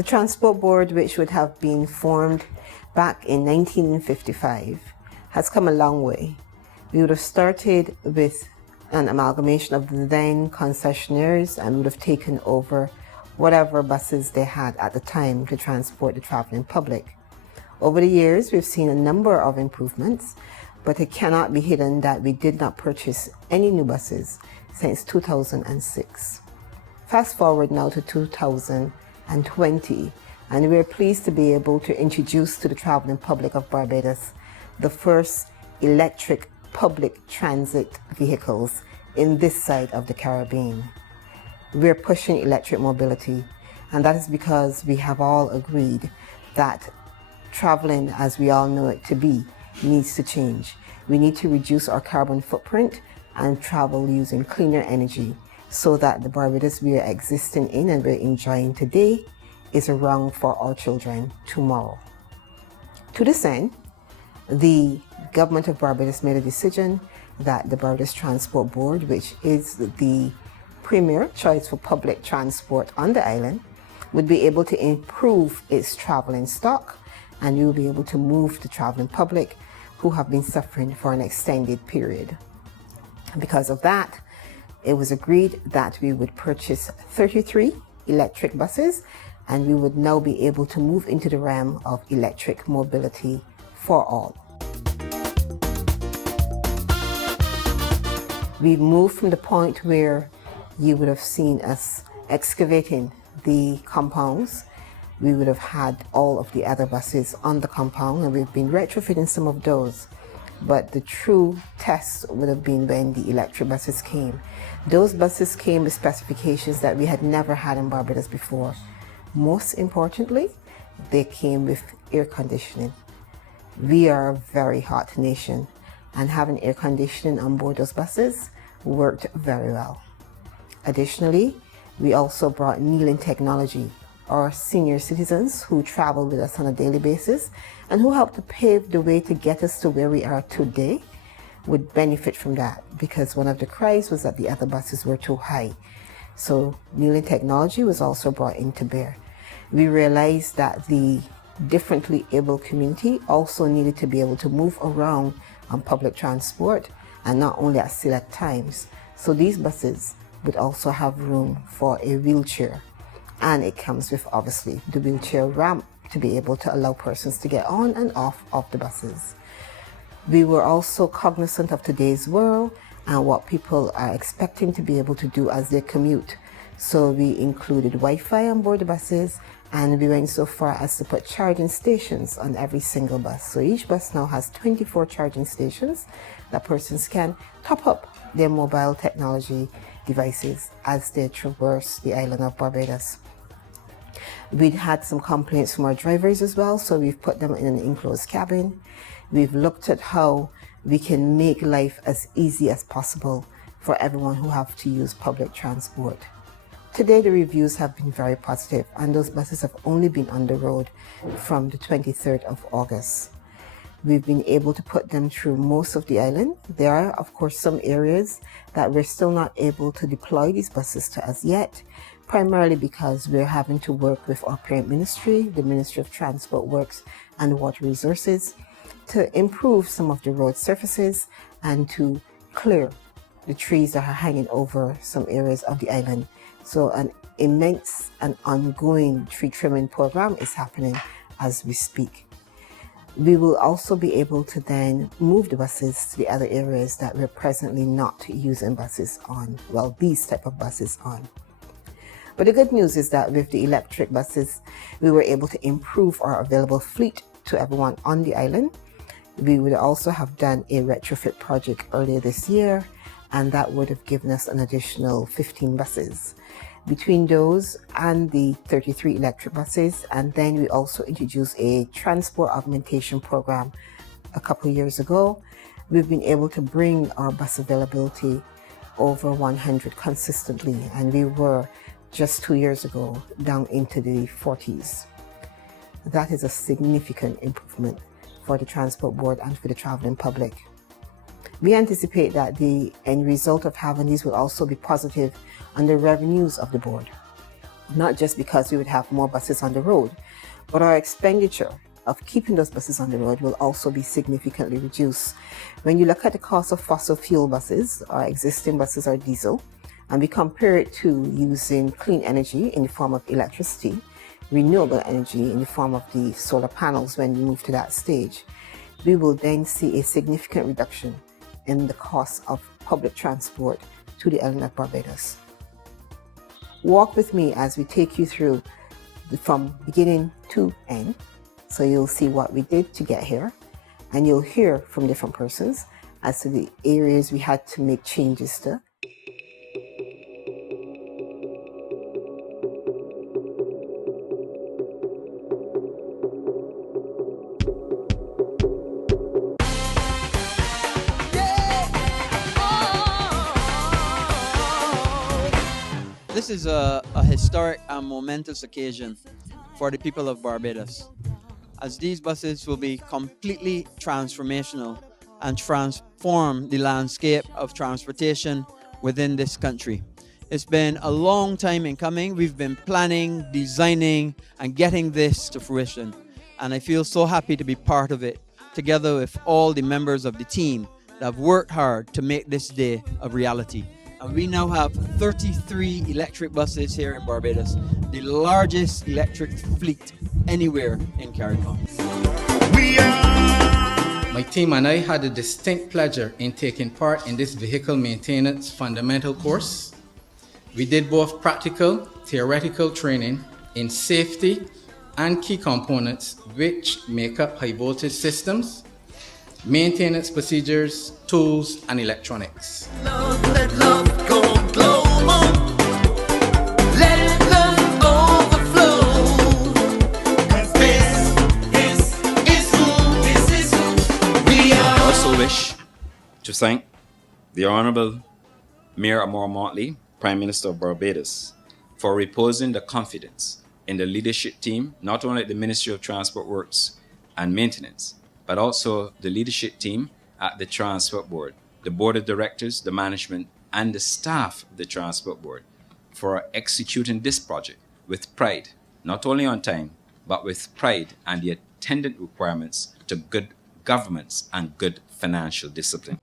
The Transport Board, which would have been formed back in 1955, has come a long way. We would have started with an amalgamation of the then concessionaires and would have taken over whatever buses they had at the time to transport the traveling public. Over the years, we've seen a number of improvements, but it cannot be hidden that we did not purchase any new buses since 2006. Fast forward now to 2020, and we're pleased to be able to introduce to the traveling public of Barbados the first electric public transit vehicles in this side of the Caribbean. We're pushing electric mobility, and that is because we have all agreed that traveling as we all know it to be needs to change. We need to reduce our carbon footprint and travel using cleaner energy so that the Barbados we are existing in and we're enjoying today is around for our children tomorrow. To this end, the government of Barbados made a decision that the Barbados Transport Board, which is the premier choice for public transport on the island, would be able to improve its traveling stock, and we will be able to move the traveling public who have been suffering for an extended period. Because of that, it was agreed that we would purchase 33 electric buses, and we would now be able to move into the realm of electric mobility for all. We've moved from the point where you would have seen us excavating the compounds. We would have had all of the other buses on the compound, and we've been retrofitting some of those. But the true test would have been when the electric buses came. Those buses came with specifications that we had never had in Barbados before. Most importantly, they came with air conditioning. We are a very hot nation, and having air conditioning on board those buses worked very well. Additionally, we also brought kneeling technology. Our senior citizens who travel with us on a daily basis and who help to pave the way to get us to where we are today would benefit from that, because one of the cries was that the other buses were too high. So kneeling technology was also brought into bear. We realized that the differently able community also needed to be able to move around on public transport, and not only at select times. So these buses would also have room for a wheelchair, and it comes with obviously the wheelchair ramp to be able to allow persons to get on and off of the buses. We were also cognizant of today's world and what people are expecting to be able to do as they commute. So we included Wi-Fi on board the buses, and we went so far as to put charging stations on every single bus. So each bus now has 24 charging stations that persons can top up their mobile technology devices as they traverse the island of Barbados. We'd had some complaints from our drivers as well, so we've put them in an enclosed cabin. We've looked at how we can make life as easy as possible for everyone who have to use public transport. Today, the reviews have been very positive, and those buses have only been on the road from the 23rd of August. We've been able to put them through most of the island. There are, of course, some areas that we're still not able to deploy these buses to as yet, primarily because we're having to work with our parent ministry, the Ministry of Transport Works and Water Resources, to improve some of the road surfaces and to clear the trees that are hanging over some areas of the island. So an immense and ongoing tree trimming program is happening as we speak. We will also be able to then move the buses to the other areas that we're presently not using buses on, well, these type of buses on. But the good news is that with the electric buses, we were able to improve our available fleet to everyone on the island. We would also have done a retrofit project earlier this year, and that would have given us an additional 15 buses. Between those and the 33 electric buses, and then we also introduced a transport augmentation program a couple of years ago, we've been able to bring our bus availability over 100 consistently, and we were just 2 years ago down into the 40s. That is a significant improvement for the Transport Board and for the traveling public. We anticipate that the end result of having these will also be positive on the revenues of the board. not just because we would have more buses on the road, but our expenditure of keeping those buses on the road will also be significantly reduced. When you look at the cost of fossil fuel buses, our existing buses are diesel, and we compare it to using clean energy in the form of electricity, renewable energy in the form of the solar panels when we move to that stage, we will then see a significant reduction in the cost of public transport to the island of Barbados. Walk with me as we take you through from beginning to end. So you'll see what we did to get here, and you'll hear from different persons as to the areas we had to make changes to. This is a historic and momentous occasion for the people of Barbados, as these buses will be completely transformational and transform the landscape of transportation within this country. It's been a long time in coming. We've been planning, designing, and getting this to fruition. And I feel so happy to be part of it, together with all the members of the team that have worked hard to make this day a reality. And we now have 33 electric buses here in Barbados, the largest electric fleet anywhere in CARICOM. My team and I had a distinct pleasure in taking part in this vehicle maintenance fundamental course. We did both practical, theoretical training in safety and key components which make up high voltage systems, maintenance procedures, tools, and electronics. Let love go global. Let love overflow. 'Cause this is who we are. I also wish to thank the Honorable Mayor Amor Motley, Prime Minister of Barbados, for reposing the confidence in the leadership team, not only at the Ministry of Transport Works and Maintenance, but also the leadership team at the Transport Board, the Board of Directors, the management, and the staff of the Transport Board for executing this project with pride, not only on time, but with pride and the attendant requirements to good governance and good financial discipline.